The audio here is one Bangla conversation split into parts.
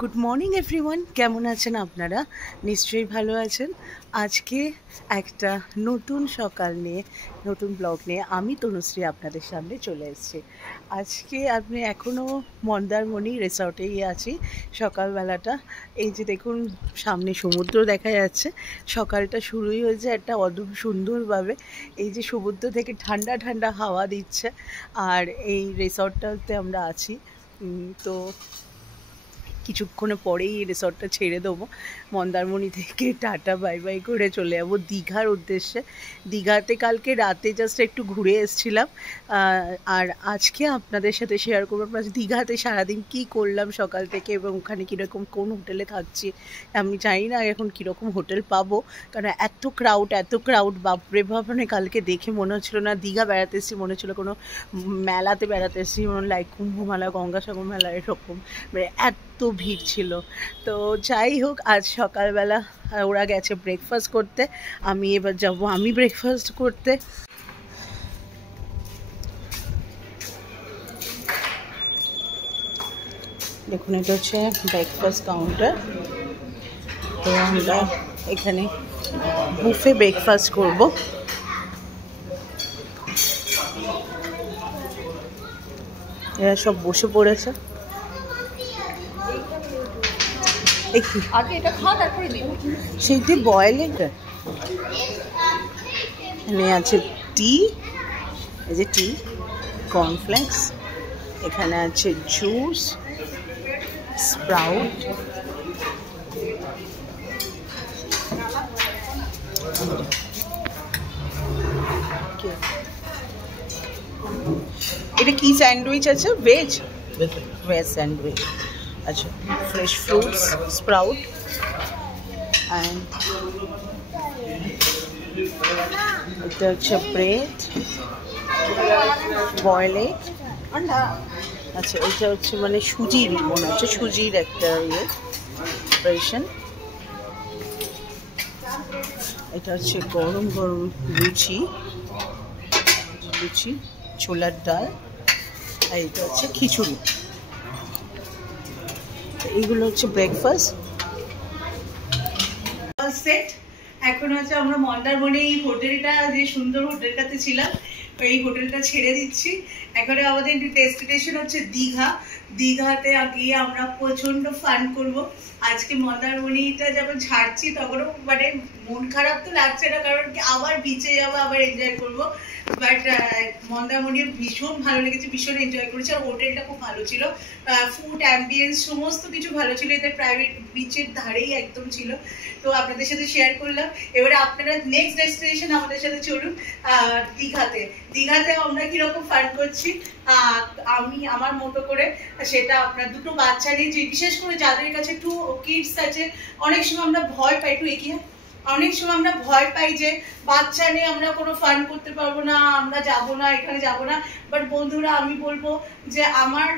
গুড মর্নিং এভরিওয়ান, কেমন আছেন আপনারা? নিশ্চয়ই ভালো আছেন। আজকে একটা নতুন সকাল নিয়ে, নতুন ব্লগ নিয়ে আমি তনুশ্রী আপনাদের সামনে চলে এসেছি। আজকে আপনি এখনও মন্দারমণি রিসর্টেই আছি। সকালবেলাটা এই যে দেখুন, সামনে সমুদ্র দেখা যাচ্ছে। সকালটা শুরুই হয়েছে একটা সুন্দরভাবে। এই যে সমুদ্র থেকে ঠান্ডা ঠান্ডা হাওয়া দিচ্ছে, আর এই রিসর্টটাতে আমরা আছি। তো কিছুক্ষণে পরেই এই রিসর্টটা ছেড়ে দেবো। মন্দারমণি থেকে টাটা বাই বাই করে চলে যাবো দীঘার উদ্দেশ্যে। দীঘাতে কালকে রাতে জাস্ট একটু ঘুরে এসেছিলাম, আর আজকে আপনাদের সাথে শেয়ার করবো আমরা দীঘাতে সারাদিন কী করলাম সকাল থেকে, এবং ওখানে কীরকম কোন হোটেলে থাকছি। আমি জানি না এখন কীরকম হোটেল পাবো, কারণ এত ক্রাউড বাপরে বাপ। মানে কালকে দেখে মনে হচ্ছিলো না দীঘা বেড়াতে এসেছি, মনে হচ্ছিলো কোনো মেলাতে বেড়াতে এসেছি, লাইক কুম্ভ মেলা, গঙ্গাসাগর মেলা, এরকম মানে এত ভিড় ছিল। তো যাই হোক, আজ সকালবেলা ওরা গেছে ব্রেকফাস্ট করতে, আমি এবার যাব আমি ব্রেকফাস্ট করতে। দেখুন, এটা হচ্ছে ব্রেকফাস্ট কাউন্টার। তো আমরা এখানে বুফে ব্রেকফাস্ট করব। এরা সব বসে পড়েছে। সেইটি বয়েল এখানে আছে টি, এই যে টি, কর্নফ্লেক্স, এখানে আছে জুস, স্প্রাউট, এটা কি স্যান্ডউইচ আছে? Veg sandwich. আচ্ছা, ফ্রেশ ফ্রুটস, স্প্রাউট, অ্যান্ড এটা হচ্ছে ব্রেড, বয়েল এগ। আচ্ছা, এটা হচ্ছে মানে সুজির, মনে হচ্ছে সুজির একটা প্রিপারেশন। এটা হচ্ছে গরম গরম লুচি, ছোলার ডাল, আর এটা হচ্ছে খিচুড়ি। এইগুলো হচ্ছে ব্রেকফাস্ট সেট। এখন হচ্ছে আমরা মন্দারমণি এই হোটেলটা, যে সুন্দর হোটেলটাতে ছিলাম, এই হোটেলটা ছেড়ে দিচ্ছি। এখন আমাদের ডেস্টিনেশন হচ্ছে দীঘা। দীঘাতে গিয়ে আমরা প্রচন্ড ফান করব। আজকে মন্দারমণিটা যখন ছাড়ছি তখনও মানে মন খারাপ তো লাগছে না, কারণ কি আবার বিচে যাবো, আবার এনজয় করবো। বাট মন্দারমণি ভীষণ ভালো লেগেছে, ভীষণ এনজয় করেছি। আর হোটেলটা খুব ভালো ছিল, ফুড অ্যাম্বিয়েন্স সমস্ত কিছু ভালো ছিল। এদের প্রাইভেট বিচের ধারেই একদম ছিল। তো আপনাদের সাথে শেয়ার করলাম। এবারে আপনারা নেক্সট ডেস্টিনেশন আমাদের সাথে চলুন দীঘাতে আমরা কিরকম ফান করছি আমি আমার মতো করে, সেটা আপনার দুটো বাচ্চা নিয়ে, যে বিশেষ করে যাদের কাছে একটু কিডস আছে, অনেক সময় আমরা ভয় পাই, একটু এগিয়ে, অনেক সময় আমরা ভয় পাই যে বাচ্চা নিয়ে আমরা কোনো ফান করতে পারবো না, আমরা যাব না, এখানে যাব না। বাট বন্ধুরা, আমি বলবো যে আমার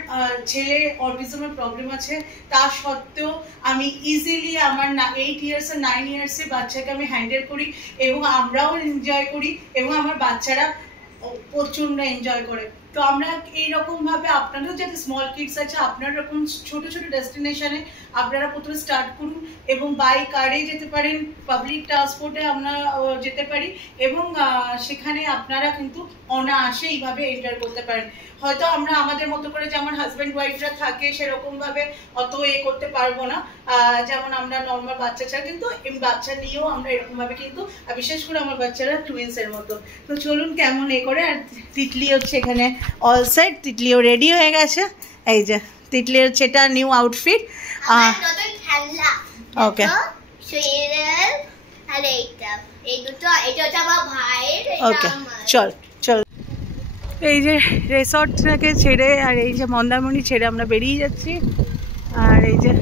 ছেলে অটিজমের প্রবলেম আছে, তা সত্ত্বেও আমি ইজিলি আমার 8 ইয়ার্স আর 9 ইয়ার্সের বাচ্চাকে আমি হ্যান্ডেল করি, এবং আমরাও এনজয় করি, এবং আমার বাচ্চারা প্রচন্ড এনজয় করে। তো আমরা এইরকম ভাবে, আপনাদেরও যাতে স্মল কিডস আছে, আপনারা এরকম ছোট ছোট ডেস্টিনেশনে আপনারা প্রথমে স্টার্ট করুন, এবং বাই কারে যেতে পারেন, পাবলিক ট্রান্সপোর্টে আমরা যেতে পারি, এবং সেখানে আপনারা কিন্তু অনায়াসে এইভাবে এনজয় করতে পারেন। হয়তো আমরা আমাদের মতো করে, যেমন হাজব্যান্ড ওয়াইফরা থাকে, সেরকম ভাবে অত করতে পারবো না, যেমন আমরা নর্মাল বাচ্চা ছাড়া, কিন্তু বাচ্চা নিয়েও আমরা এরকম ভাবে কিন্তু, বিশেষ করে আমার বাচ্চারা টুইন্স এর মতো। তো চলুন কেমন করে। আর তিতলি হচ্ছে এখানে অল সেট, তিতলিও রেডি হয়ে গেছে। এই যে তিতলি হচ্ছে এটা নিউ আউটফিট। ওকে, ওকে, চল চল। এই যে রিসর্টটাকে ছেড়ে, আর এই যে মন্দারমণি ছেড়ে আমরা বেরিয়ে যাচ্ছি। আর এই যে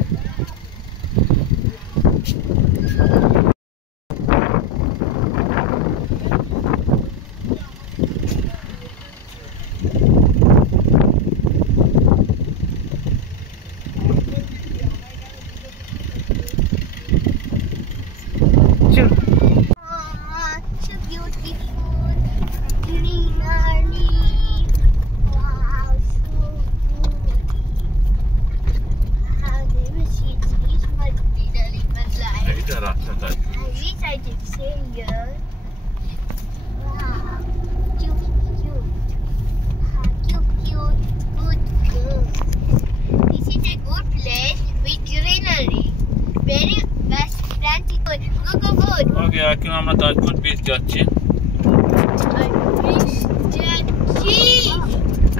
beach I did say here. Wow. Cute. Cute. Good. This is a good place with greenery. Very best plenty good. Good. ওকে এখন আমরা তাজপুর বিচ যাচ্ছি।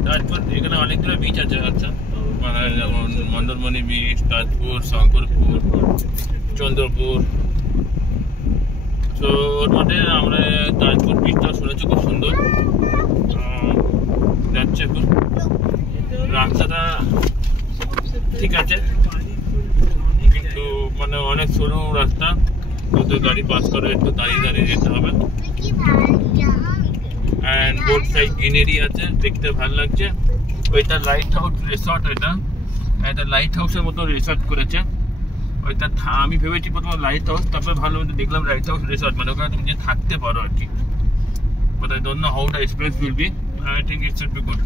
তাজপুর এখানে অনেকগুলো বিচ আছে। আচ্ছা মানে যেমন মন্দারমণি বিচ, তাজপুর, শঙ্করপুর, চন্দ্রপুর। তো ওর মধ্যে আমরা তাজপুর বিচটা শুনেছি খুব সুন্দর। যাচ্ছে এখন রাস্তাটা ঠিক আছে কিন্তু মানে অনেক সরু রাস্তা, তো গাড়ি পাস করে একটু দাঁড়িয়ে যেতে হবে। এন্ড বোথ সাইড গ্রিনারি আছে, দেখতে ভালো লাগছে। ওইটা লাইট হাউস রিসর্ট, এটা লাইট হাউসের মতো রিসর্ট করেছে। ওইটা আমি ভেবেছি প্রথমে লাইট হাউস, তারপরে ভালো মতো দেখলাম লাইট হাউস রিসর্ট, মানে ওখানে তুমি যে থাকতে পারো আর কি। But I don't know how the experience will be. I think it should be good.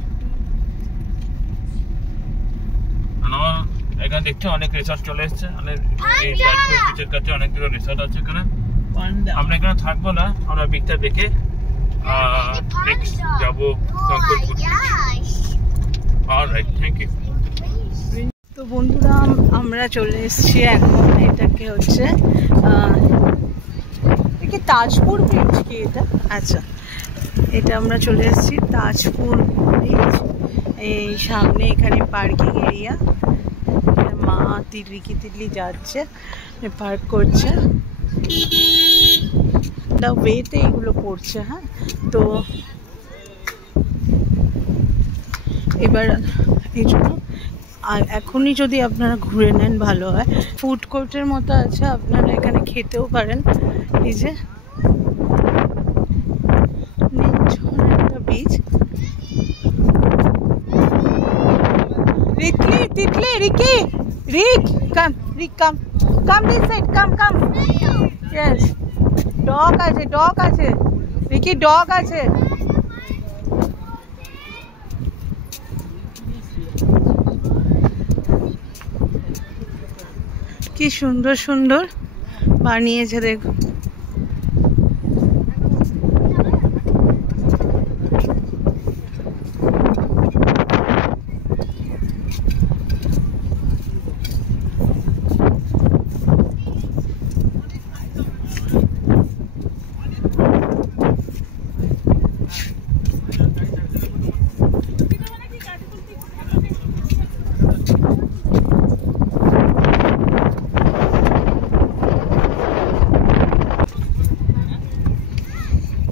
এখানে দেখছি অনেক রিসর্ট চলে এসছে, অনেক এই তাজপুর বিচের কাছে অনেকগুলো রিসর্ট আছে এখানে। আমরা এখানে থাকবো না, আমরা বিচটা দেখে নেক্সট যাবো শঙ্করপুর। Alright, thank you. তো বন্ধুরা আমরা চলে এসেছি এখন, এটাকে হচ্ছে কি তাজপুর ব্রিজ কি এটা? আচ্ছা, এটা আমরা চলে এসেছি তাজপুর ব্রিজ। এই সামনে এখানে পার্কিং এরিয়া, মা তিতলি যাচ্ছে, পার্ক করছে, ওয়েতে এগুলো পড়ছে। হ্যাঁ, তো এবার এই জন্য আর এখনই যদি আপনারা ঘুরে নেন ভালো হয়। ফুড কোর্টের মতো আছে, আপনারা এখানে খেতেও পারেন। এই যে নির্ঝর একটা beach. Rick, come this side, come. Yes, dog আছে, Ricky dog আছে। কি সুন্দর বানিয়েছে দেখো।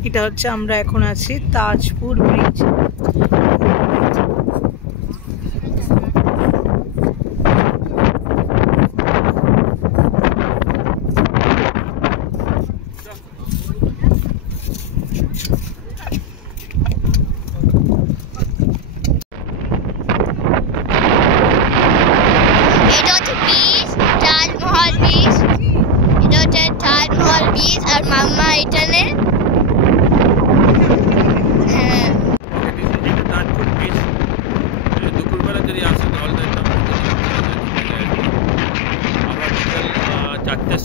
এটা হচ্ছে আমরা এখন আছি তাজপুর ব্রিজ।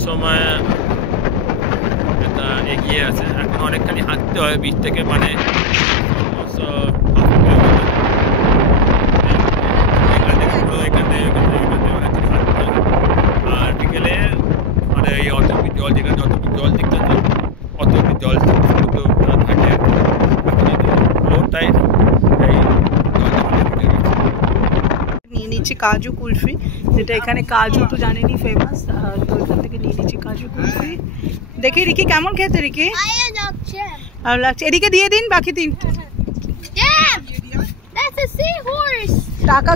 সময় এটা এগিয়ে আছে, এখন অনেকখানি হাঁটতে হয় বিচ থেকে, মানে আর বিকেলে মানে এই অতপি জল, যেখানে যতটুকু জল দিকতে অতপি জল থাকে। লোড টাইট নিয়ে নিচ্ছি কাজু কুলফি, যেটা এখানে কাজু তো জানেনই ফেমাস, তো এখান থেকে নিয়ে নিচ্ছি কাজু কুলফি। দেখি রিকি কেমন খেতে, রিকি ভালো লাগছে। এদিকে দিয়ে দিন বাকি তিন টাকা।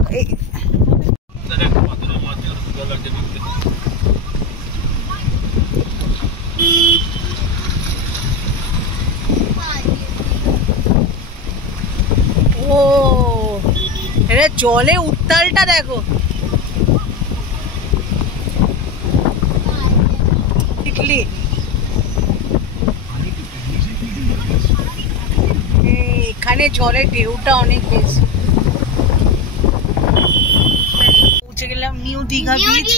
ও এটা জলে উত্তালটা দেখো, ইডলি এখানে জলের ঢেউটা অনেক বেশি। পৌঁছে গেলাম নিউ দীঘা বিচ।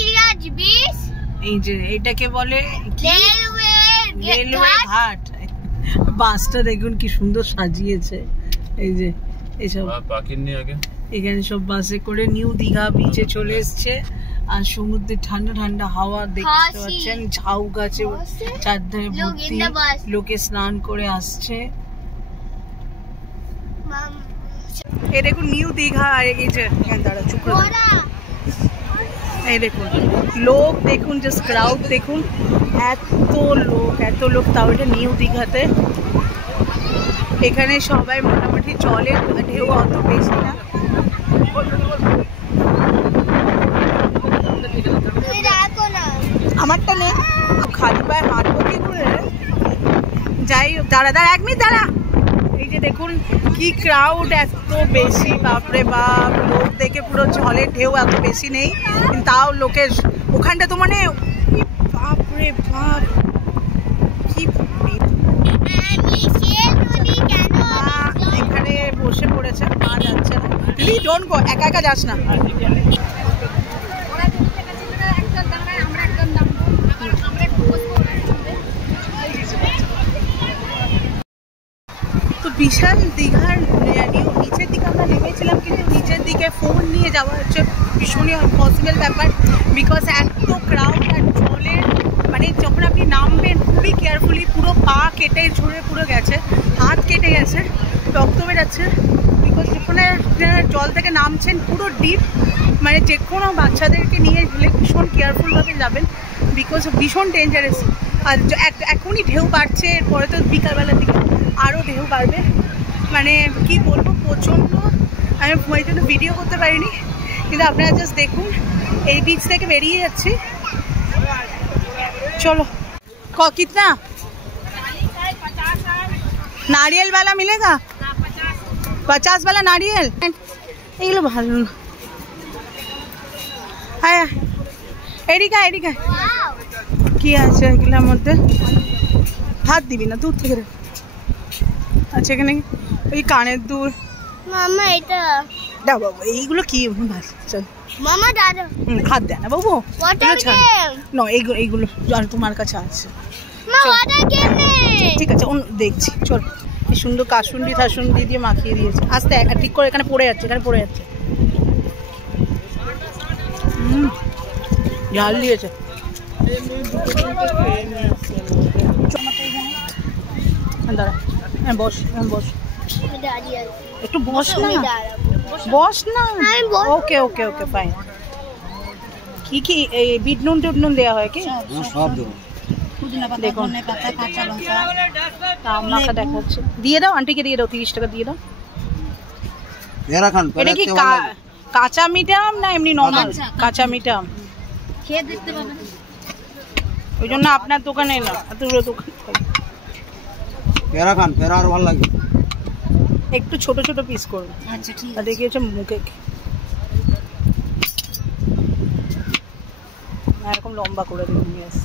এই যে এটাকে বলে রেলওয়ে ঘাট। বাসটা দেখুন কি সুন্দর সাজিয়েছে, এই যে এইসব পাখির নিয়ে আগে এখানে সব বাসে করে নিউ দীঘা বিচে চলে এসছে। আর সমুদ্রের ঠান্ডা ঠান্ডা হাওয়া দেখতে পাচ্ছেন, ঝাউ গাছে চারধারে ভর্তি, লোকে স্নান করে আসছে। এই দেখুন নিউ দীঘা, এই যে দাঁড়া চুপ করে, এই দেখুন লোক দেখুন, জাস্ট ক্রাউড দেখুন, এত লোক, তাও এটা নিউ দীঘাতে। এখানে সবাই মোটামুটি জলের ঢেউ অত বেশি না, আমারটা নেই, খালি পায়ে হাঁটবো কি করে, যাই দাঁড়া 1 মিনিট দাঁড়া। এই যে দেখুন কি ক্রাউড, এত বেশি, বাপরে বাপ, লোক দেখে পুরো জলের ঢেউ এত বেশি নেই, তাও লোকের ওখানটা তো মানে বাপরে বাপ কি। এখানে বসে পড়েছে, পা যাচ্ছে না, প্লিজ ডোন্ট গো, একা একা যাস না। তো বিশাল দীঘার নিচের দিকে আমরা নেমেছিলাম, কিন্তু নিচের দিকে ফোন নিয়ে যাওয়া হচ্ছে ভীষণই পসিবল ব্যাপার, বিকজ এত ক্রাউড আর জলের মানে যখন আপনি নামবেন খুবই কেয়ারফুলি, পুরো পা কেটে ঝরে পুরো গেছে, হাত কেটে গেছে, রক্ত বেরাচ্ছে, বিকজ যখন জল থেকে নামছেন পুরো ডিপ, মানে যে কোনো বাচ্চাদেরকে নিয়ে গেলে ভীষণ কেয়ারফুলভাবে যাবেন, বিকজ ভীষণ ডেঞ্জারাস। আর এখনই ঢেউ বাড়ছে, এরপরে তো বিকালবেলার দিকে আরও ঢেউ বাড়বে, মানে কি বলবো প্রচণ্ড। আমি ওই জন্য ভিডিও করতে পারিনি, কিন্তু আপনারা জাস্ট দেখুন, এই বিচ থেকে বেরিয়ে যাচ্ছি। চলো कितना नारियल वाला मिलेगा? 50 वाला नारियल, এগুলো ভালো না। হ্যাঁ এদিকে এদিকে কি আছে এগুলোর মধ্যে, হাত দিবি না, দূর থেকে দেখ। আচ্ছা এখানে ওই কানের দুল, মামা এটা দাও বাবু, এইগুলো কি ভালো, চল মামা দাদা হাত দেয় না বাবু, না এইগুলো তোমার কাছে আছে, ঠিক আছে দেখছি। চল কি সুন্দর কাসুন্ডি থাসুন্ডি দিয়ে মাখিয়ে দিয়েছে, আস্তে ঠিক করে, এখানে পড়ে যাচ্ছে, এখানে পড়ে যাচ্ছে, ঝাল দিয়েছে। দাঁড়া, হ্যাঁ বস, বস একটু, বস না, বস না, ওকে ওকে ওকে ফাইন। কি কি এই বিট নুন টিট নুন দেওয়া হয় কি? সব দেখুন মাখা দেখাচ্ছে, দিয়ে দাও আন্টিকে, দিয়ে দাও 30 টাকা দিয়ে দাও। এটা কি কাঁচা মিটাম না এমনি নর্মাল? কাঁচা মিটাম, খেয়ে দেখতে পাবেন, ওই জন্য আপনার দোকানে এলাম, এতগুলো দোকান খান, আর ভালো লাগে, একটু ছোট ছোট পিস করবে। আচ্ছা ঠিক আছে, দেখিয়েছে মুখে এরকম লম্বা করে দেবেন, ইয়েস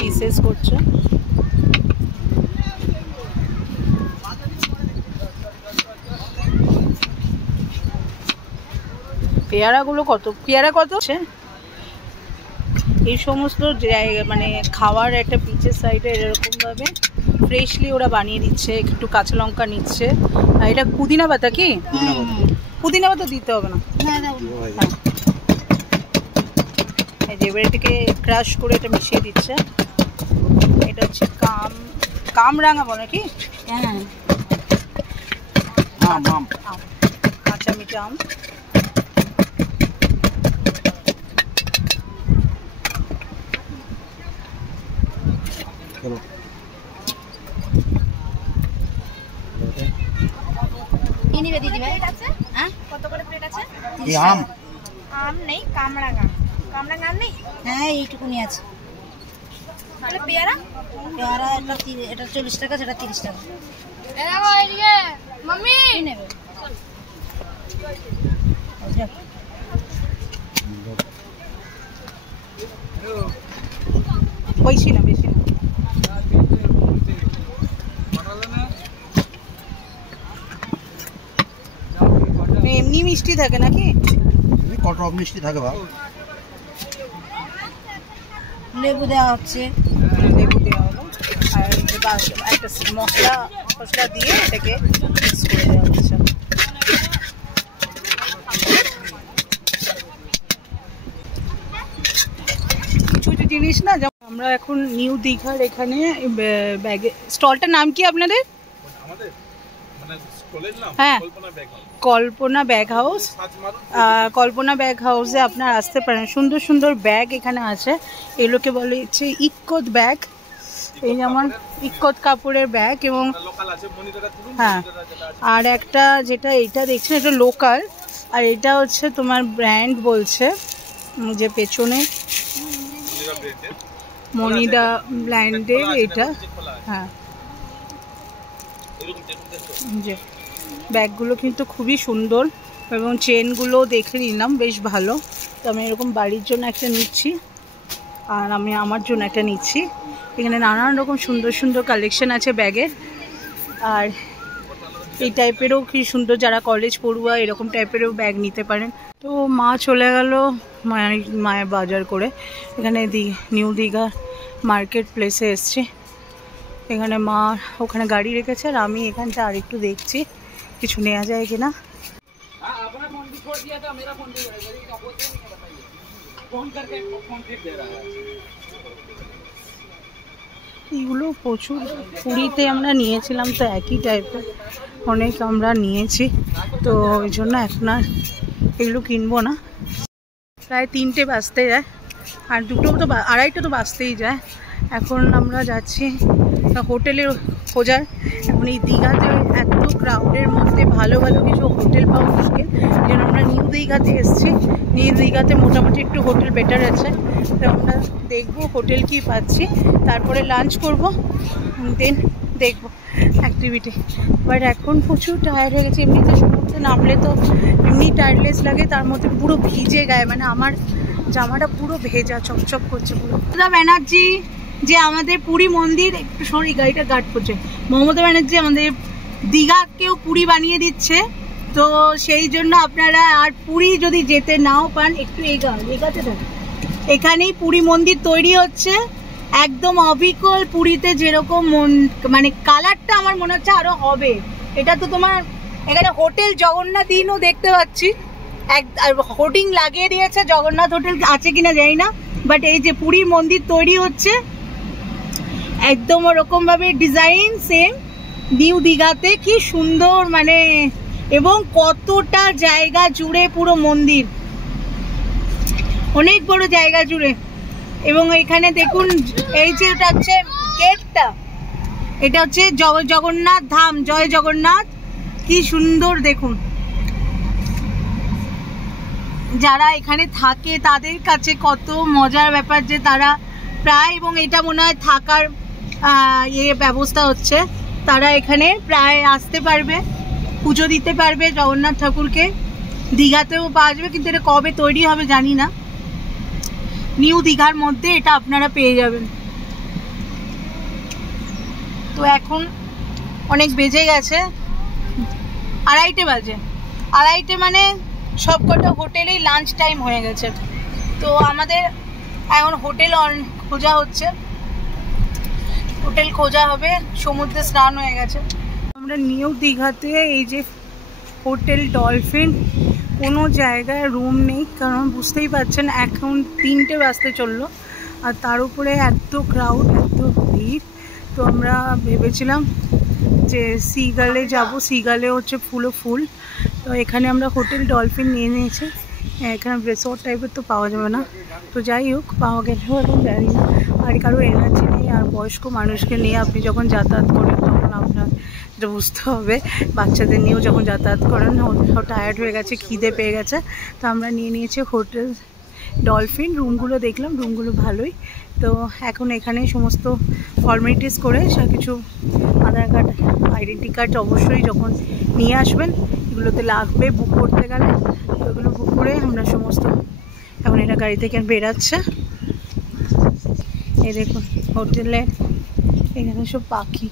পিসেস করছে। পেয়ারাগুলো কত, পেয়ারা কত? এই সমস্ত মানে খাওয়ার একটা বিচের সাইডে এরকম ভাবে ফ্রেশলি ওরা বানিয়ে দিচ্ছে, একটু কাঁচা লঙ্কা নিচ্ছে। আর এটা পুদিনা পাতা কি? পুদিনা পাতা দিতে হবে না, এবার এটাকে ক্রাশ করে এটা মিশিয়ে দিচ্ছে। এটা হচ্ছে কামরাঙা বলে কি? হ্যাঁ কাঁচা মিঠা আম। কত করে প্লেট আছে? আম নেই, কামরাঙা আম নেই। হ্যাঁ এইটুকুনি আছে। তাহলে পেয়ারা এটা 40 টাকা, সেটা 30 টাকা। মাম্মি নেবে বেশি না, বেশি না। এমনি মিষ্টি থাকে নাকি? কত মিষ্টি থাকে, লেবু দেওয়া হচ্ছে। আর একটা মশলা ফসলা দিয়ে এটাকে মিক্স করে দেওয়া হচ্ছে। কিছু কিছু জিনিস না, যেমন আমরা এখন নিউ দীঘার এখানে ব্যাগে স্টলটার নাম কি আপনাদের? হ্যাঁ, কল্পনা ব্যাগ হাউস। কল্পনা ব্যাগ হাউসে আপনার আসতে পারেন। সুন্দর সুন্দর ব্যাগ এখানে আছে, এগুলোকে বলে হচ্ছে ইক্কত ব্যাগ। এই যেমন ইক্কত কাপড়ের ব্যাগ, এবং হ্যাঁ আর একটা যেটা এইটা দেখছেন এটা লোকাল, আর এটা হচ্ছে তোমার ব্র্যান্ড বলছে যে পেছনে মনিদা ব্র্যান্ডের এটা। হ্যাঁ, যে ব্যাগগুলো কিন্তু খুবই সুন্দর, এবং চেনগুলো দেখে নিলাম বেশ ভালো। তো আমি এরকম বাড়ির জন্য একটা নিচ্ছি, আর আমি আমার জন্য একটা নিচ্ছি। এখানে নানান রকম সুন্দর সুন্দর কালেকশন আছে ব্যাগের, আর এই টাইপেরও কি সুন্দর, যারা কলেজ পড়ুয়া এরকম টাইপেরও ব্যাগ নিতে পারেন। তো মা চলে গেল মায়ের বাজার করে। এখানে নিউ দীঘা মার্কেট প্লেসে এসছি। এখানে মা ওখানে গাড়ি রেখেছে, আর আমি এখানটা আরেকটু দেখছি কিছু নেওয়া যায় কিনা। এইগুলো প্রচুর পুরীতে আমরা নিয়েছিলাম, তো একই টাইপের অনেক আমরা নিয়েছি, তো ওই জন্য এখন আর এগুলো কিনবো না। প্রায় 3টে বাজতে যায়, আর 2টো তো 2:30 তো বাজতেই যায়। এখন আমরা যাচ্ছি হোটেলের খোঁজার। এখন এই দীঘাতে এত ক্রাউডের মধ্যে ভালো ভালো কিছু হোটেল পাওয়া মুশকিল, যেন আমরা নিউ দীঘাতে এসেছি। নিউ দীঘাতে মোটামুটি একটু হোটেল বেটার আছে, তো আমরা দেখবো হোটেল কি পাচ্ছি, তারপরে লাঞ্চ করব, দেন দেখবো অ্যাক্টিভিটি। বাট এখন প্রচুর টায়ার্ড হয়ে গেছে। এমনিতে সমুদ্রে নামলে তো এমনি টায়ার্ডলেস লাগে, তার মধ্যে পুরো ভিজে গায়ে, মানে আমার জামাটা পুরো ভেজা, চকচক করছে পুরো। মমতা ব্যানার্জি যে আমাদের পুরী মন্দির, একটু সরি গাড়িটা গার্ড করছে, মমতা ব্যানার্জি আমাদের দীঘাকেও পুরী বানিয়ে দিচ্ছে। তো সেই জন্য আপনারা আর পুরী যদি যেতে নাও পান, একটু এগাতে থাকুন। এখানেই পুরী মন্দির তৈরি হচ্ছে, একদম অবিকল পুরীতে যেরকম মানে কালারটা আমার মনে হচ্ছে আরো হবে। এটা তো তোমার এখানে হোটেল জগন্নাথ ইনও দেখতে পাচ্ছি, হোর্ডিং লাগিয়ে দিয়েছে, জগন্নাথ হোটেল আছে কিনা জানি না, বাট এই যে পুরী মন্দির তৈরি হচ্ছে একদম ওরকম ভাবে ডিজাইন সেম নিউ দীঘাতে। কি সুন্দর মানে, এবং কতটা জায়গা জুড়ে পুরো মন্দির, অনেক বড় জায়গা জুড়ে। এবং এখানে দেখুন এই যে এটা হচ্ছে গেটটা, এটা হচ্ছে জগন্নাথ ধাম, জয় জগন্নাথ। কি সুন্দর দেখুন, যারা এখানে থাকে তাদের কাছে কত মজার ব্যাপার যে তারা প্রায়, এবং এটা মনে হয় থাকার ব্যবস্থা হচ্ছে, তারা এখানে প্রায় আসতে পারবে, পুজো দিতে পারবে জগন্নাথ ঠাকুরকে। দীঘাতেও পাওয়া যাবে, কিন্তু এটা কবে তৈরি হবে জানি না। নিউ দীঘার মধ্যে এটা আপনারা পেয়ে যাবেন। তো এখন অনেক বেজে গেছে, 2:30 বাজে। 2:30 মানে সবকটা হোটেলেই লাঞ্চ টাইম হয়ে গেছে। তো আমাদের এখন হোটেল খোঁজা হচ্ছে, হোটেল খোঁজা হবে। সমুদ্রে স্নান হয়ে গেছে। আমরা নিউ দীঘাতে এই যে হোটেল ডলফিন, কোনো জায়গায় রুম নেই, কারণ বুঝতেই পারছেন এখন 3টে বাজতে চললো, আর তার উপরে এত ক্রাউড, এত ভিড়। তো আমরা ভেবেছিলাম যে সিগালে যাব, সিগালে হচ্ছে ফুলও ফুল। তো এখানে আমরা হোটেল ডলফিন নিয়ে নিয়েছি। এখানে রিসোর্ট টাইপের তো পাওয়া যাবে না, তো যাই হোক পাওয়া গেলেও এখন জানি না। আর কারো এনার্জি নেই, আর বয়স্ক মানুষকে নিয়ে আপনি যখন যাতায়াত করেন তখন আপনার এটা বুঝতে হবে, বাচ্চাদের নিয়েও যখন যাতায়াত করেন টায়ার্ড হয়ে গেছে, খিদে পেয়ে গেছে। তো আমরা নিয়ে নিয়েছি হোটেল ডলফিন। রুমগুলো দেখলাম, রুমগুলো ভালোই। তো এখন এখানে সমস্ত ফর্মালিটিস করে সব কিছু, আধার কার্ড, আইডেন্টি কার্ড অবশ্যই যখন নিয়ে আসবেন, এগুলোতে লাগবে বুক করতে গেলে। তো এগুলো বুক করে আমরা সমস্ত, এখন এটা গাড়ি থেকে বেরাচ্ছে। এই দেখুন হোটেলে এখানে সব পাখি,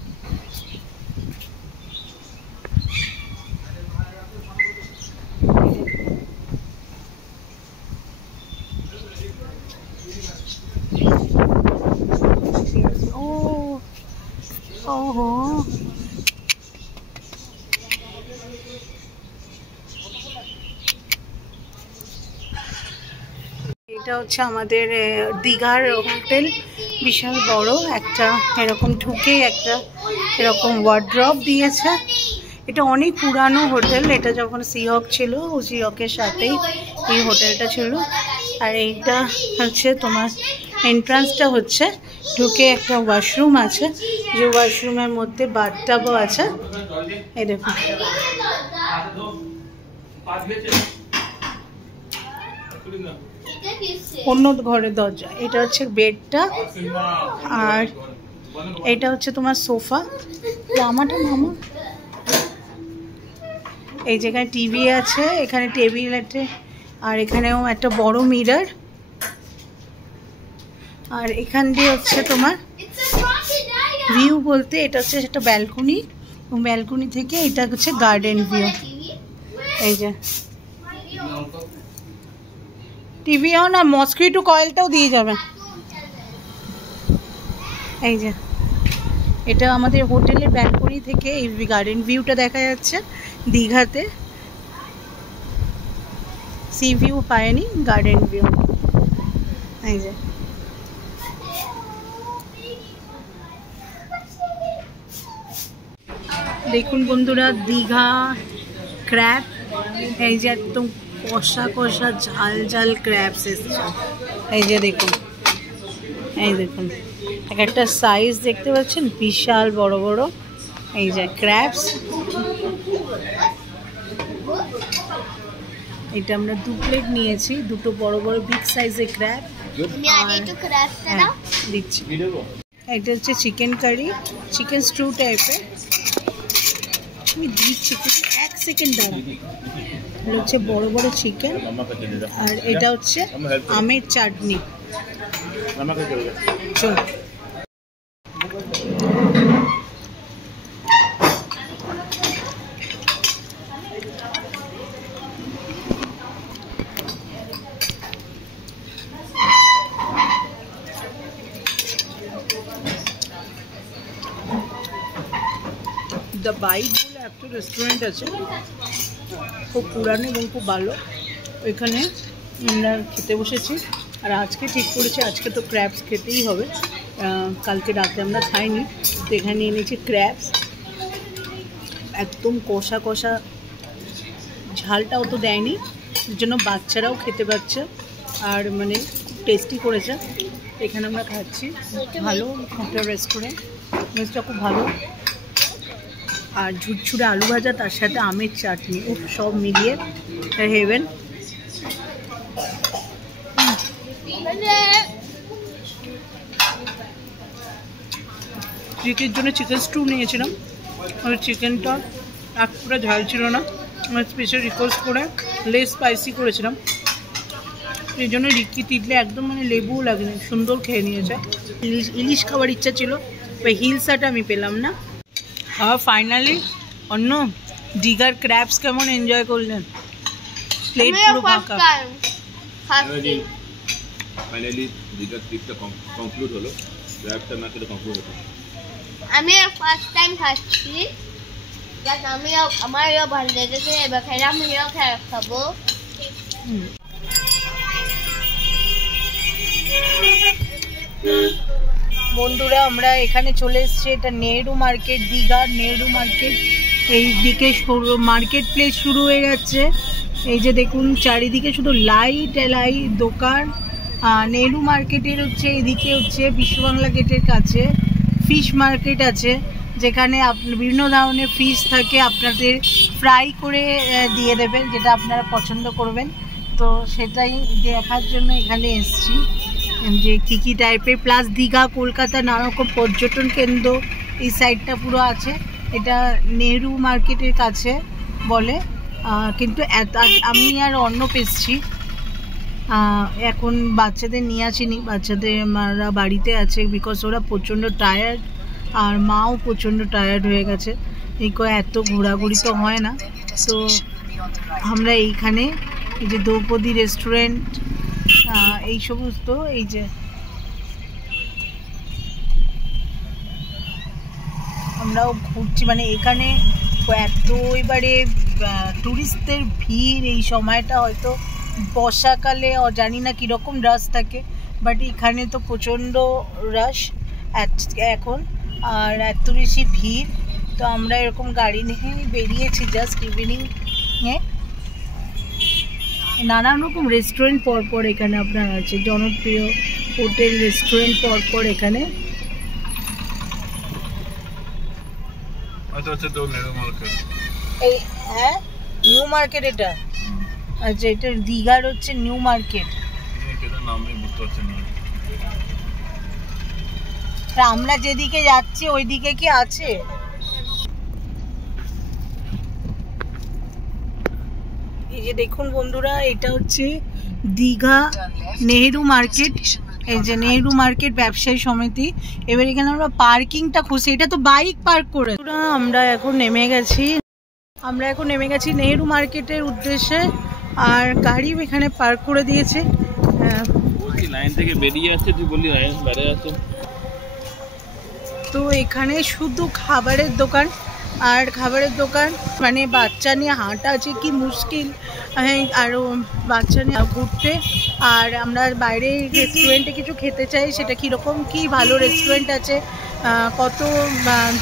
এটা হচ্ছে আমাদের দীঘার হোটেল, বিশাল বড় একটা, এরকম ঢুকে একটা এরকম ওয়ার্ড্রপ দিয়েছে। এটা অনেক পুরানো হোটেল, এটা যখন সিহক ছিল সিহকের সাথেই এই হোটেলটা ছিল। আর এইটা হচ্ছে তোমার এন্ট্রান্সটা হচ্ছে ঢুকে একটা ওয়াশরুম আছে, যে ওয়াশরুমের মধ্যে বাথটাবও আছে। এই দেখুন অন্য ঘরের দরজা। এটা হচ্ছে বেডটা, আর এটা হচ্ছে তোমার সোফা। মামাটা মামা এই জায়গায় টিভি আছে, এখানে টেবিল আছে, আর এখানেও একটা বড় মিরর। আর এখান দিয়ে হচ্ছে তোমার ভিউ বলতে এটা হচ্ছে একটা ব্যালকনি, এবং ব্যালকনি থেকে এটা হচ্ছে গার্ডেন ভিউ। এই যে টিভিও না, মসকিটো কয়েলটাও দিয়ে যাবে। এই যে এটা আমাদের হোটেলের ব্যালকনি থেকে এই গার্ডেন ভিউটা দেখা যাচ্ছে। দীঘাতে সি ভিউ পায়নি, গার্ডেন ভিউ। এই যে দেখুন বন্ধুরা, দীঘা ক্র্যাব, এই যে একদম কষা কষা ঝাল ঝাল ক্র্যাবস এসছে। এই যে দেখুন, এই দেখুন এক একটা সাইজ দেখতে পাচ্ছেন, বিশাল বড় বড়। এই যে ক্র্যাবস, এটা আমরা 2 প্লেট নিয়েছি, দুটো বড় বড় বিগ সাইজের ক্র্যাব দিচ্ছি। এটা হচ্ছে চিকেন কারি, চিকেন স্টু টাইপের। আমি দিচ্ছি 1 সেকেন্ড দাঁড়ান। এটা হচ্ছে বড় বড় চিকেন, আর এটা হচ্ছে আমের চাটনি। চল দ্য বাইট বলে একটা রেস্টুরেন্ট আছে, খুব পুরানো এবং খুব ভালো। ওইখানে আমরা খেতে বসেছি, আর আজকে ঠিক করেছি আজকে তো ক্র্যাবস খেতেই হবে। কালকে রাতে আমরা খাইনি, তো এখানে এনেছি ক্র্যাবস। একদম কষা কষা, ঝালটাও তো দেয়নি, এর জন্য বাচ্চারাও খেতে পাচ্ছে, আর মানে খুব টেস্টি করেছে। এখানে আমরা খাচ্ছি, ভালো একটা রেস্টুরেন্ট, মেসটা খুব ভালো। আর ঝুরঝুরে আলু ভাজা, তার সাথে আমের চাটনি, সব মিলিয়ে হেভেন। চিকেনের জন্য চিকেন স্টু নিয়েছিলাম, ওই চিকেনটা পুরো ঝাল ছিল না, আমার স্পেশাল রিকোয়েস্ট করে লেস স্পাইসি করেছিলাম, এই জন্য রিক্কি তিতলে একদম মানে লেবুও লাগেনি, সুন্দর খেয়ে নিয়েছে। ইলিশ খাবার ইচ্ছা ছিল, হিলসাটা আমি পেলাম না। আর ফাইনালি অন্য দীঘার ক্র্যাবস কেমন এনজয় করলেন? প্লেট পুরো ফাঁকা। ফাইনালি দীঘার ট্রিপটা কমপ্লিট হলো। ক্র্যাবটা না করে কমপ্লিট হলো। আমি ফার্স্ট টাইম খাচ্ছি, আমারও ভালো লেগেছে, এবার খেলে আমিও খাবো। বন্ধুরা আমরা এখানে চলে এসেছি, এটা নেহেরু মার্কেট, দীঘার নেহেরু মার্কেট। এই দিকে মার্কেট প্লেস শুরু হয়ে যাচ্ছে। এই যে দেখুন চারিদিকে শুধু লাইট দোকান। নেহেরু মার্কেটের হচ্ছে এদিকে হচ্ছে বিশ্ববাংলা গেটের কাছে ফিশ মার্কেট আছে, যেখানে বিভিন্ন ধরনের ফিশ থাকে, আপনাদের ফ্রাই করে দিয়ে দেবেন যেটা আপনারা পছন্দ করবেন। তো সেটাই দেখার জন্য এখানে এসেছি, যে কী কী টাইপের, প্লাস দীঘা কলকাতা নানা রকম পর্যটন কেন্দ্র এই সাইডটা পুরো আছে। এটা নেহেরু মার্কেটের কাছে বলে, কিন্তু আমি আর অন্য পেয়েছি। এখন বাচ্চাদের নিয়ে আসিনি, বাচ্চাদের মারা বাড়িতে আছে, বিকজ ওরা প্রচণ্ড টায়ার্ড, আর মাও প্রচণ্ড টায়ার্ড হয়ে গেছে। এই এত ঘোরাঘুরি তো হয় না, তো আমরা এইখানে এই যে দ্রৌপদী রেস্টুরেন্ট, এই সমস্ত, এই যে আমরাও ঘুরছি, মানে এখানে এত এবারে টুরিস্টদের ভিড়, এই সময়টা হয়তো বর্ষাকালে জানি না কীরকম রাশ থাকে, বাট এখানে তো প্রচণ্ড রাশ এখন, আর এত বেশি ভিড়। তো আমরা এরকম গাড়ি নিয়ে বেরিয়েছি জাস্ট ইভিনিংয়ে। নানান রকম রেস্টুরেন্ট পরপর এখানে আপনার আছে, জনপ্রিয় হোটেল রেস্টুরেন্ট পরপর এখানে। এই হ্যাঁ, নিউ মার্কেট এটা। আচ্ছা, এটা দীঘার হচ্ছে নিউ মার্কেট। আমরা যেদিকে যাচ্ছি ওইদিকে কি আছে? এই যে দেখুন বন্ধুরা, এটা হচ্ছে দীঘা নেহেরু মার্কেট। এই যে নেহেরু মার্কেট ব্যবসায়ী সমিতি। এবার এখানে আমরা পার্কিংটা খুঁজছি, এটা তো বাইক পার্ক করে। আমরা এখন নেমে গেছি নেহেরু মার্কেটের উদ্দেশ্যে, আর গাড়ি এখানে পার্ক করে দিয়েছে। লাইন থেকে বেরিয়ে আসছে, তুই বললি বাইরে আছে। তো এখানে শুধু খাবারের দোকান আর খাবারের দোকান, মানে বাচ্চা নিয়ে হাঁটা আছে কি মুশকিল, আর বাচ্চা নিয়ে ঘুরতে। আর আমরা বাইরে রেস্টুরেন্টে কিছু খেতে চাই, সেটা কীরকম কি ভালো রেস্টুরেন্ট আছে, কত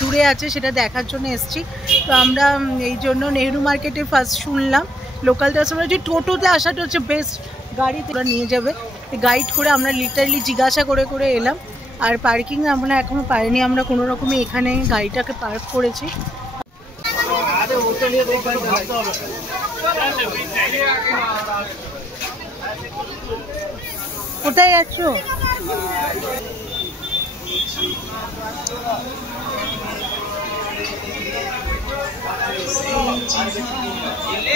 দূরে আছে সেটা দেখার জন্য এসছি। তো আমরা এই জন্য নেহেরু মার্কেটে ফার্স্ট শুনলাম লোকালটা সময় যে টোটোতে আসাটা হচ্ছে বেস্ট, গাড়ি তোরা নিয়ে যাবে গাইড করে। আমরা লিটারলি জিজ্ঞাসা করে করে এলাম, আর পার্কিং আমরা এখনো পাইনি, আমরা কোনো রকমে এখানে গাড়িটাকে পার্ক করেছি। কোথায় যাচ্ছ?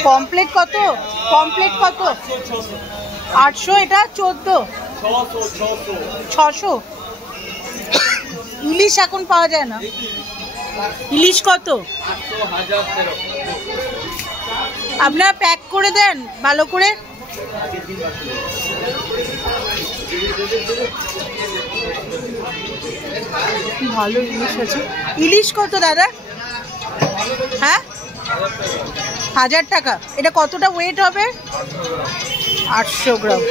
পমপ্লেট কত? 800, এটা 14, 600। ইলিশ এখন পাওয়া যায় না। ইলিশ কত? আপনারা প্যাক করে দেন ভালো করে। ভালো ইলিশ আছে। ইলিশ কত দাদা? হ্যাঁ, 1000 টাকা। এটা কতটা ওয়েট হবে? 800 গ্রাম।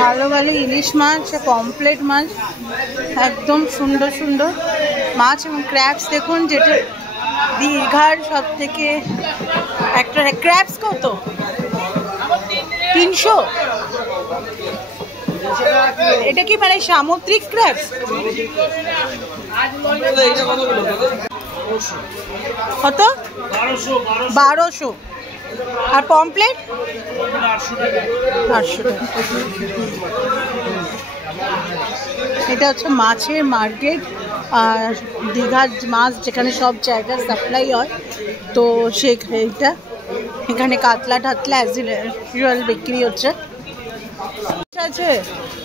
ভালো ভালো ইলিশ মাছ, পমপ্লেট মাছ, একদম সুন্দর সুন্দর মাছ। এবং ক্র্যাবস দেখুন, যেটা দীঘার সব থেকে একটা। ক্র্যাবস কত? 300। এটা কি মানে সামুদ্রিক ক্র্যাবস? কত? 1200। আর পমপ্লেট 800 টাকা। এটা হচ্ছে মাছের মার্কেট, আর দীঘার মাছ যেখানে সব জায়গায় সাপ্লাই হয়। তো সেইটা এখানে কাতলা টাতলা অ্যাজ ইউজুয়াল বিক্রি হচ্ছে। আছে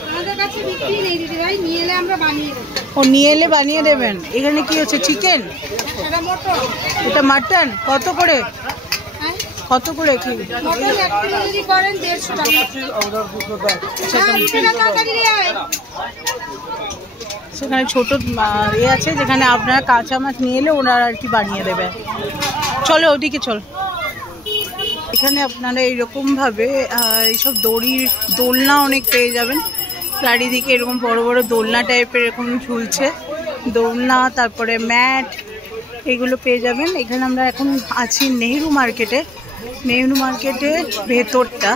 আমাদের কাছে বিক্রি নেই দিদি ভাই, নিয়ে এলে আমরা বানিয়ে দেব। ও নিয়ে এলে বানিয়ে দেবেন। এখানে কি হচ্ছে? চিকেন? এটা মটন। এটা মাটন। কত করে? কত করে কি? মটন 1 কিলো যদি করেন 150 টাকা। সেখানে ছোট আছে যেখানে আপনারা কাঁচা মাছ নিয়ে এলে ওনারা আর কি বানিয়ে দেবে। চলো ওদিকে চল। এখানে আপনারা এইরকমভাবে এইসব দোলনা অনেক পেয়ে যাবেন। চারিদিকে এরকম বড় বড় দোলনা টাইপের এরকম ঝুলছে, দোলনা, তারপরে ম্যাট, এগুলো পেয়ে যাবেন। এখানে আমরা এখন আছি নেহেরু মার্কেটে। নেহেরু মার্কেটের ভেতরটা,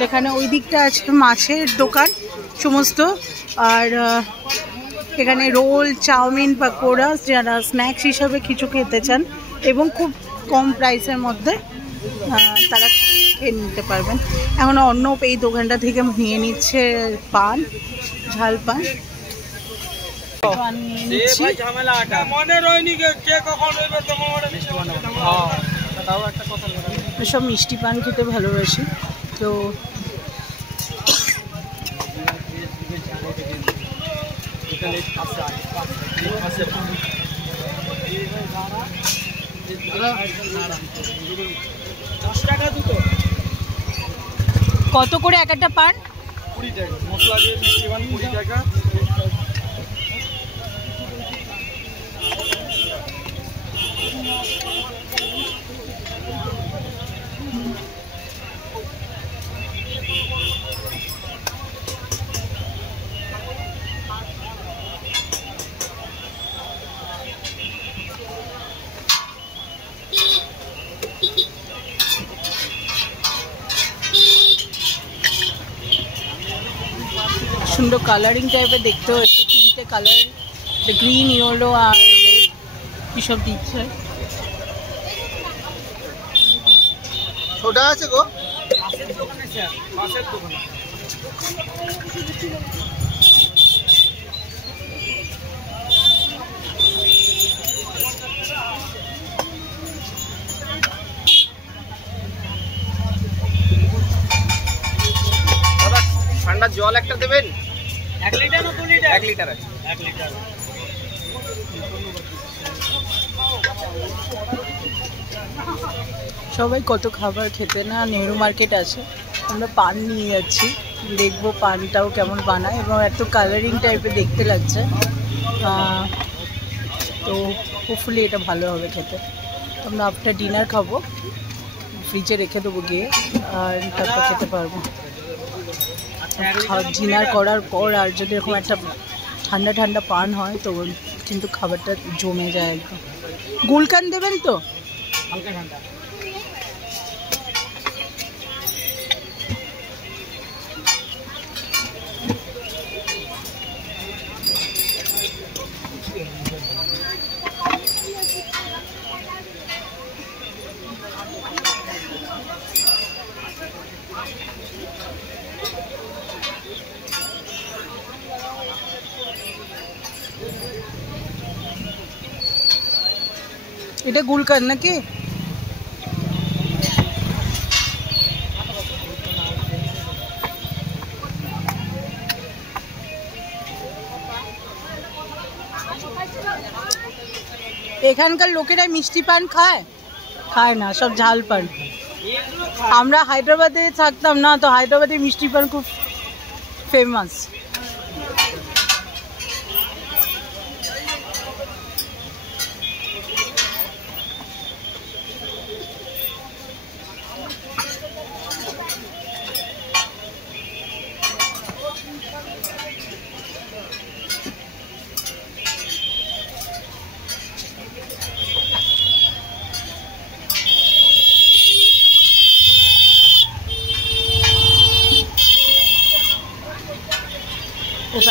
যেখানে ওই দিকটা আছে মাছের দোকান সমস্ত, আর এখানে রোল, চাউমিন, পাকোড়া, যারা স্ন্যাক্স হিসাবে কিছু খেতে চান এবং খুব কম প্রাইসের মধ্যে তারা খেয়ে নিতে পারবেন। এখন অন্য এই দোকানটা থেকে নিয়ে নিচ্ছে পান, ঝাল পান। সব মিষ্টি পান খেতে ভালোবাসি। তো কত করে এক একটা পান? 20 টাকা। মশলা দিয়ে মিষ্টি পান 20 টাকা। সুন্দর কালারিং টাইপের দেখতে হচ্ছে, তিনটে কালার, গ্রিন, ইয়েলো আর রেড কিসব দিচ্ছে। ছোটা আছে গো, ঠান্ডা জল একটা দেবেন। 1 লিটার না 2 লিটার? 1 লিটার আছে। 1 লিটার। সবাই কত খাবার খেতে না, নেহরু মার্কেট আছে, আমরা পান নিয়ে যাচ্ছি, দেখবো পানটাও কেমন বানায় এবং এত কালারিং টাইপের দেখতে লাগছে, তো হোপফুলি এটা ভালো হবে খেতে। আমরা আফটার ডিনার খাবো, ফ্রিজে রেখে দেবো গিয়ে, আর তারপর খেতে পারবো। ডিনার করার পর আর যদি এরকম একটা ঠান্ডা ঠান্ডা পান হয় তো কিন্তু খাবারটা জমে যায় একদম। গুলকান দেবেন তো? হালকা ঠান্ডা। এটা গুলকান নাকি? এখানকার লোকেরা মিষ্টি পান খায়? খায় না, সব ঝাল পান। আমরা হায়দ্রাবাদে থাকতাম না, তো হায়দ্রাবাদে মিষ্টি পান খুব ফেমাস।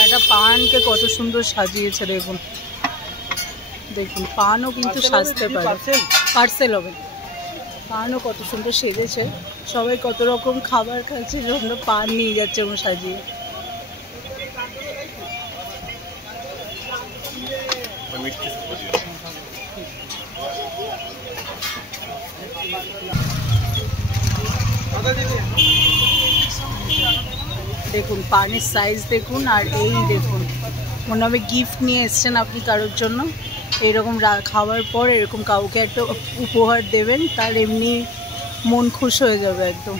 একটা পানকে কত সুন্দর সাজিয়েছে, দেখুন দেখুন, পানও কিন্তু সাজতে পারে, পার্সেল হবে। পানও কত সুন্দর সেজেছে, সবাই কত রকম খাবার খাচ্ছে, আমরা পান নিয়ে যাচ্ছে এবং সাজিয়ে। দেখুন পানের সাইজ দেখুন, আর এই দেখুন, মনে হবে গিফট নিয়ে এসছেন আপনি কারোর জন্য। এরকম খাওয়ার পর এরকম কাউকে একটা উপহার দেবেন, তার এমনি মন খুশ হয়ে যাবে একদম।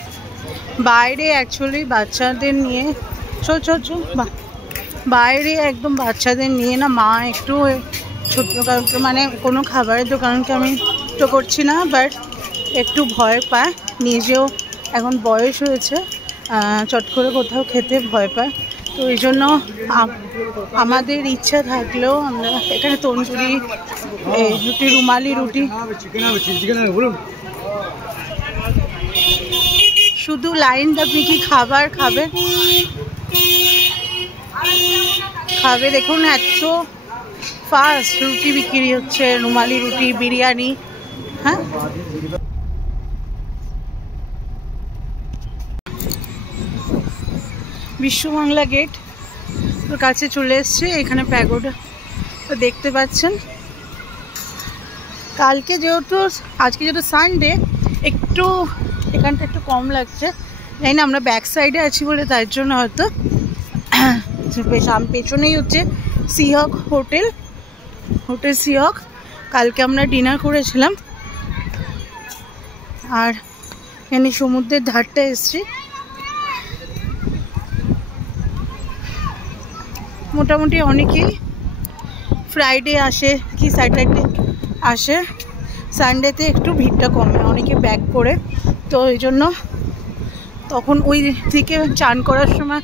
বাইরে অ্যাকচুয়ালি বাচ্চাদের নিয়ে বাইরে একদম বাচ্চাদের নিয়ে না মা একটু ছোট্ট কাউকে, মানে কোনো খাবারের দোকানকে আমি তো করছি না, বাট একটু ভয় পায়, নিজেও এখন বয়স হয়েছে, চট করে কোথাও খেতে ভয় পায়। তো এই জন্য আমাদের ইচ্ছা থাকলেও আমরা এখানে তন্দুরি রুটি, রুমালি রুটি, শুধু লাইন। আপনি কি খাবার খাবে দেখুন, এত ফাস্ট রুটি বিক্রি হচ্ছে, রুমালি রুটি, বিরিয়ানি। হ্যাঁ, বিশ্ব বাংলা গেট তো কাছে চলে এসছে, এখানে প্যাগোডা তো দেখতে পাচ্ছেন। কালকে যেহেতু, আজকে যেহেতু সানডে, একটু এখানটা একটু কম লাগছে, জানি না আমরা ব্যাক সাইডে আছি বলে তার জন্য হয়তো। পেছনেই হচ্ছে সিহক হোটেল সিহক, কালকে আমরা ডিনার করেছিলাম। আর এখানে সমুদ্রের ধারটা এসছি, মোটামুটি অনেকেই ফ্রাইডে আসে কি স্যাটারডে আসে, সানডেতে একটু ভিড়টা কমে, অনেকে ব্যাক করে, তো এই জন্য তখন ওই দিকে চান করার সময়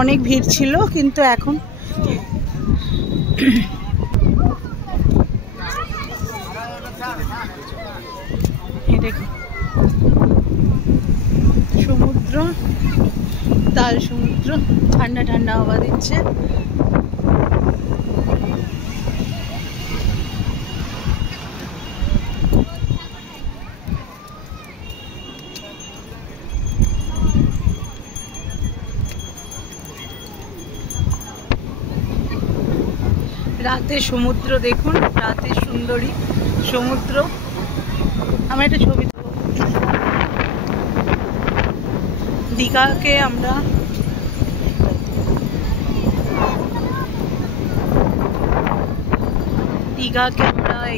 অনেক ভিড় ছিল, কিন্তু এখন সমুদ্র তাল সমুদ্র, ঠান্ডা ঠান্ডা হাওয়া দিচ্ছে। রাতে সমুদ্র দেখুন, রাতে সুন্দরী সমুদ্র। আমার একটা ছবি, দীঘাকে আমরা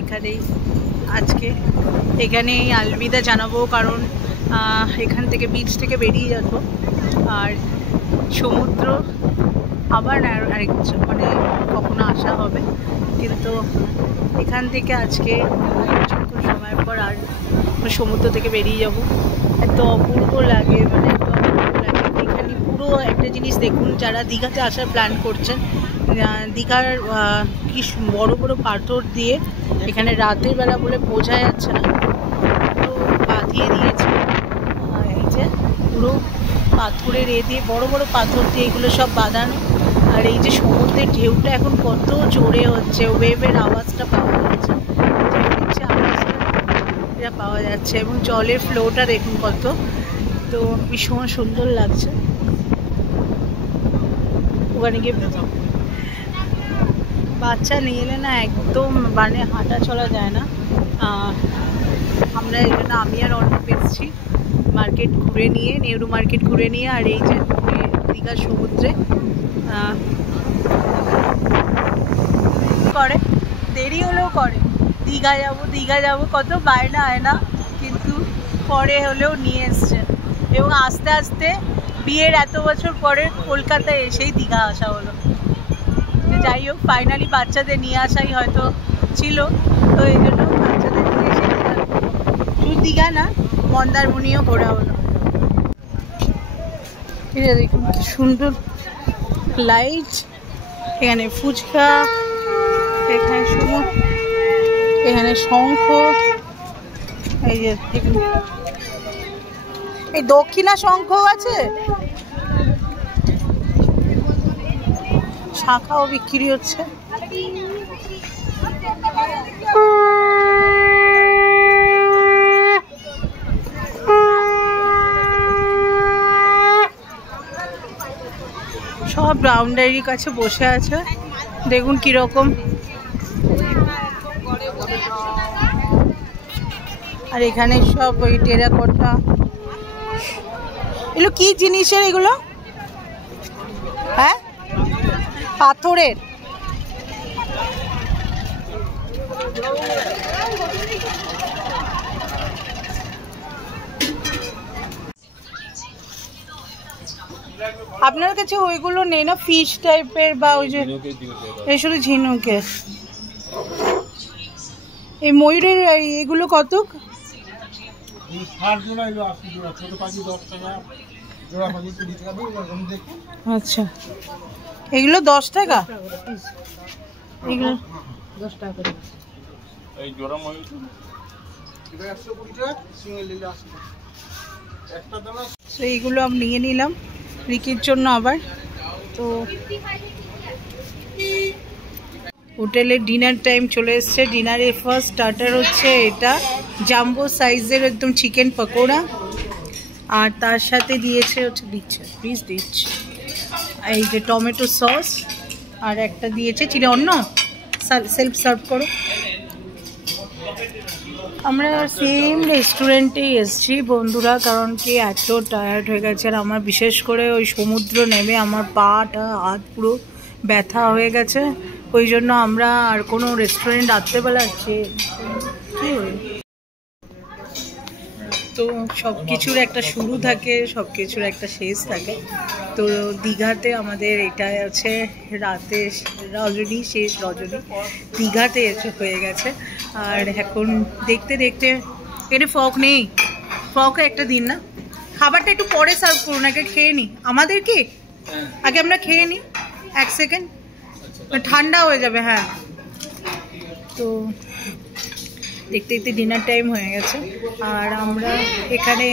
এখানেই আজকে এখানেই আলবিদা জানাবো, কারণ এখান থেকে বিচ থেকে বেরিয়ে যাবো। আর সমুদ্র আবার আরেক মানে কখনো আসা হবে, কিন্তু এখান থেকে আজকে কিছুক্ষণ সময় পর আর সমুদ্র থেকে বেরিয়ে যাব। এত অপূর্ব লাগে, মানে এত অপূর্ব লাগে। এখানে পুরো একটা জিনিস দেখুন, যারা দীঘাতে আসার প্ল্যান করছেন, দীঘার কি বড় বড় পাথর দিয়ে এখানে রাতের বেলা বলে বোঝা যাচ্ছে না, তো বাঁধিয়ে দিয়েছে। এই যে পুরো পাথরের দিয়ে বড় বড় পাথর দিয়ে এগুলো সব বাঁধানো। আর এই যে সমুদ্রের ঢেউটা এখন কত জোরে হচ্ছে, ওয়েভের আওয়াজটা পাওয়া যাচ্ছে, আওয়াজটা এটা পাওয়া যাচ্ছে, এবং জলের ফ্লোটা দেখুন কত, তো ভীষণ সুন্দর লাগছে। ওখানে গিয়ে বাচ্চা নিয়ে এলে না একদম মানে হাঁটা চলা যায় না। আমরা এই জন্য আমি আর অর্ণব এসেছি মার্কেট ঘুরে নিয়ে, নেহরু মার্কেট ঘুরে নিয়ে, আর এই যে দীঘার সমুদ্রে করে দেরি হলেও করে দীঘা যাবো কত বায়না হয় না, কিন্তু পরে হলেও নিয়ে এসছে। এবং আস্তে আস্তে বিয়ের এত বছর পরে কলকাতায় এসেই দীঘা আসা হলো। যাই হোক, ফাইনালি বাচ্চাদের নিয়ে আসাই হয়তো ছিল, তো এই জন্য বাচ্চাদের নিয়ে এসে শুধু দীঘা না, মন্দারমণিও ঘোরা হলো। ঠিক আছে, দেখুন কি সুন্দর লাইট, এখানে ফুচকা, এখানে এখানে শঙ্খ, এই যে এই দক্ষিণা শঙ্খ আছে, শাখাও বিক্রি হচ্ছে। সব বাউন্ডারির কাছে বসে আছে, দেখুন কিরকম। আর এখানে সব ওই টেরাকোটা, এগুলো কি জিনিসের? এগুলো হ্যাঁ পাথরের। আপনার কাছে ওইগুলো নেই না, ফিশ টাইপের বা ওই যে এই শুধু ঝিনুকের? এই ময়ূরের এগুলো কত? আচ্ছা, এগুলো 10 টাকা, এগুলো 10 টাকা করে। এই জোড়া ময়ূর এটা 120 টাকা, সিঙ্গেল নিলে 80 টাকা একটা দাম। তো এইগুলো আমি নিয়ে নিলাম রিকির জন্য আবার। তো হোটেলের ডিনার টাইম চলে এসছে। ডিনারের ফার্স্ট স্টার্টার হচ্ছে এটা জাম্বো সাইজের একদম চিকেন পকোড়া, আর তার সাথে দিয়েছে হচ্ছে দিচ্ছে এই যে টমেটো সস, আর একটা দিয়েছে চিলি। অন্য সেলফ সার্ভ করো। আমরা সেম রেস্টুরেন্টেই এসেছি বন্ধুরা, কারণ কি এত টায়ার্ড হয়ে গেছে। আর আমার বিশেষ করে ওই সমুদ্র নেমে আমার পাটা হাত পুরো ব্যথা হয়ে গেছে, ওই জন্য আমরা আর কোনো রেস্টুরেন্ট রাত্রেবেলা আছে কি হয়। তো সব কিছুর একটা শুরু থাকে, সব কিছুর একটা শেষ থাকে। তো দীঘাতে আমাদের এটা আছে রাতে রজনী, শেষ রজনী দীঘাতে এসে হয়ে গেছে। আর এখন দেখতে দেখতে এখানে ফক নেই, ফকও একটা দিন না, খাবারটা একটু পরে সার্ভ করুন, আগে খেয়ে নিই। আমাদের কি আগে আমরা খেয়ে নিই, 1 সেকেন্ড, ঠান্ডা হয়ে যাবে। হ্যাঁ, তো দেখতে দেখতে ডিনার টাইম হয়ে গেছে। আর আমরা এখানে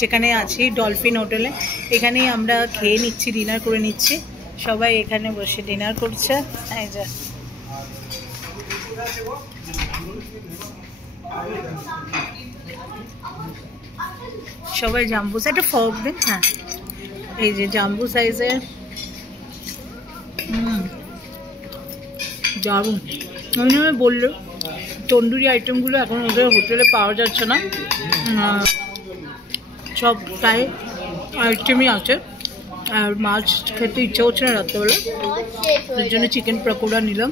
যেখানে আছি ডলফিন হোটেলে, এখানেই আমরা খেয়ে নিচ্ছি, ডিনার করে নিচ্ছি। সবাই এখানে বসে ডিনার করছে। এই যে সবাই জাম্বু, একটা ফর্ক দেন। হ্যাঁ, এই যে জাম্বু সাইজের। দারুণ। আমি বললো তন্দুরি আইটেমগুলো এখন ওদের হোটেলে পাওয়া যাচ্ছে না, সব প্রায় আইটেমই আছে। আর মাছ খেতে ইচ্ছা হচ্ছে না রাত্রেবেলা, এর জন্য চিকেন পকোড়া নিলাম।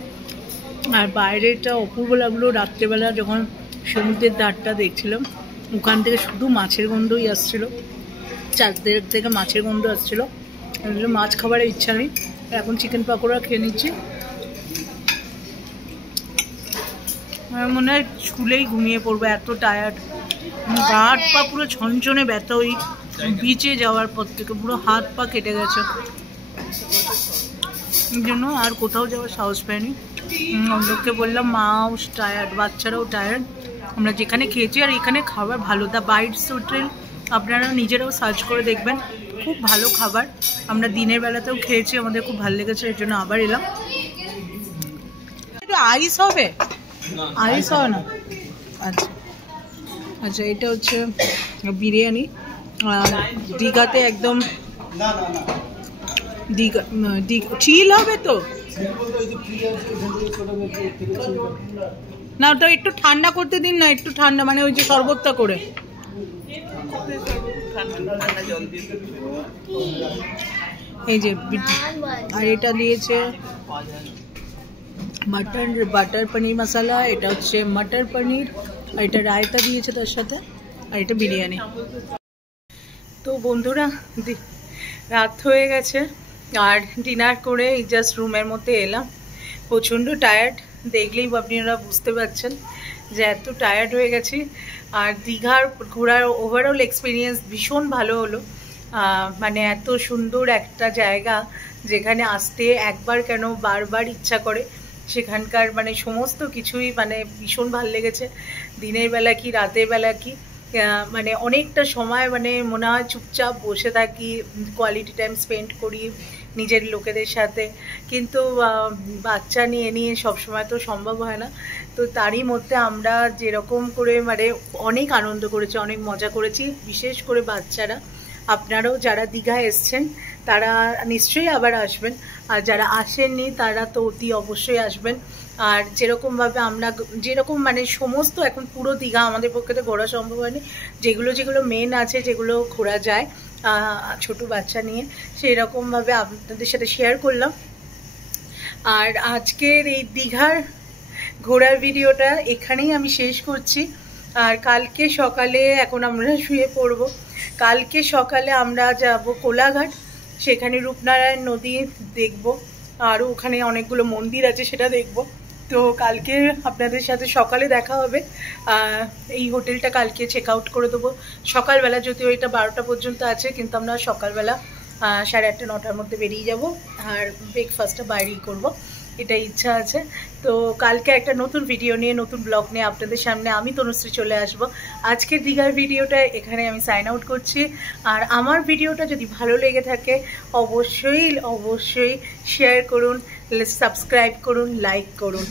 আর বাইরেটা অপূর্ব লাগলো রাত্রেবেলা যখন সমুদ্রের ধারটা দেখছিলাম, ওখান থেকে শুধু মাছের গন্ধই আসছিলো, চারদিক থেকে মাছের গন্ধ আসছিলো। মাছ খাবারের ইচ্ছা নেই, এখন চিকেন পকোড়া খেয়ে নিচ্ছি। আমার মনে হয় স্কুলেই ঘুমিয়ে পড়বো, এত টায়ার্ড। গা হাত পা পুরো ছনছনে ব্যথা, ওই বিচে যাওয়ার পর থেকে পুরো হাত পা কেটে গেছে, এই জন্য আর কোথাও যাওয়ার সাহস পাইনি। লোককে বললাম মাও টায়ার্ড, বাচ্চারাও টায়ার্ড। আমরা যেখানে খেয়েছি, আর এখানে খাবার ভালো, দ্য বাইটস হোটেল, আপনারা নিজেরাও সার্চ করে দেখবেন, খুব ভালো খাবার। আমরা দিনের বেলাতেও খেয়েছি, আমাদের খুব ভালো লেগেছে, এর জন্য আবার এলাম। একটু আইস হবে, আইস হবে না? আচ্ছা আচ্ছা, এটা হচ্ছে বিরিয়ানি। আর দীঘাতে একদম দীঘা চিল হবে তো না, ওটা একটু ঠান্ডা করতে দিন না, একটু ঠান্ডা মানে ওই যে শরবতটা করে। এই যে, আর এটা দিয়েছে বাটার পনির মশলা, এটা হচ্ছে মটর পনির, আর এটা রায়তা দিয়েছে তার সাথে, আর এটা বিরিয়ানি। তো বন্ধুরা, রাত হয়ে গেছে আর ডিনার করে জাস্ট রুমের মধ্যে এলাম। প্রচণ্ড টায়ার্ড, দেখলেই আপনারা বুঝতে পারছেন যে এত টায়ার্ড হয়ে গেছি। আর দীঘার ঘোরার ওভারঅল এক্সপিরিয়েন্স ভীষণ ভালো হলো। মানে এত সুন্দর একটা জায়গা, যেখানে আসতে একবার কেন বারবার ইচ্ছা করে। সেখানকার মানে সমস্ত কিছুই মানে ভীষণ ভালো লেগেছে। দিনের বেলা কি রাতের বেলা কি, মানে অনেকটা সময় মানে মনে হয় চুপচাপ বসে থাকি, কোয়ালিটি টাইম স্পেন্ড করি নিজের লোকেদের সাথে। কিন্তু বাচ্চা নিয়ে সবসময় তো সম্ভব হয় না। তো তারই মধ্যে আমরা যেরকম করে মানে অনেক আনন্দ করেছি, অনেক মজা করেছি, বিশেষ করে বাচ্চারা। আপনারাও যারা দীঘায় এসছেন তারা নিশ্চয়ই আবার আসবেন, আর যারা আসেননি তারা তো অতি অবশ্যই আসবেন। আর যেরকমভাবে আমরা যেরকম মানে সমস্ত এখন পুরো দীঘা আমাদের পক্ষে তো ঘোরা সম্ভব হয়নি, যেগুলো মেন আছে, যেগুলো ঘোরা যায় ছোট বাচ্চা নিয়ে, সেই রকমভাবে আপনাদের সাথে শেয়ার করলাম। আর আজকের এই দীঘার ঘোরার ভিডিওটা এখানেই আমি শেষ করছি। আর কালকে সকালে, এখন আমরা শুয়ে পড়ব, কালকে সকালে আমরা যাব কোলাঘাট, সেখানে রূপনারায়ণ নদী দেখব, আর ওখানে অনেকগুলো মন্দির আছে সেটা দেখব। তো কালকে আপনাদের সাথে সকালে দেখা হবে। এই হোটেলটা কালকে চেক আউট করে দেবো সকালবেলা, যদিও এটা 12টা পর্যন্ত আছে, কিন্তু আমরা সকালবেলা 8:30 9টার মধ্যে বেরিয়ে যাব। আর ব্রেকফাস্টটা বাইরেই করব, এটা ইচ্ছা আছে। তো কালকে একটা নতুন ভিডিও নিয়ে, নতুন ব্লগ নিয়ে আপনাদের সামনে আমি তনুশ্রী চলে আসব। আজকের দীঘার ভিডিওটা এখানে আমি সাইন আউট করছি। আর আমার ভিডিওটা যদি ভালো লেগে থাকে অবশ্যই শেয়ার করুন, সাবস্ক্রাইব করুন, লাইক করুন।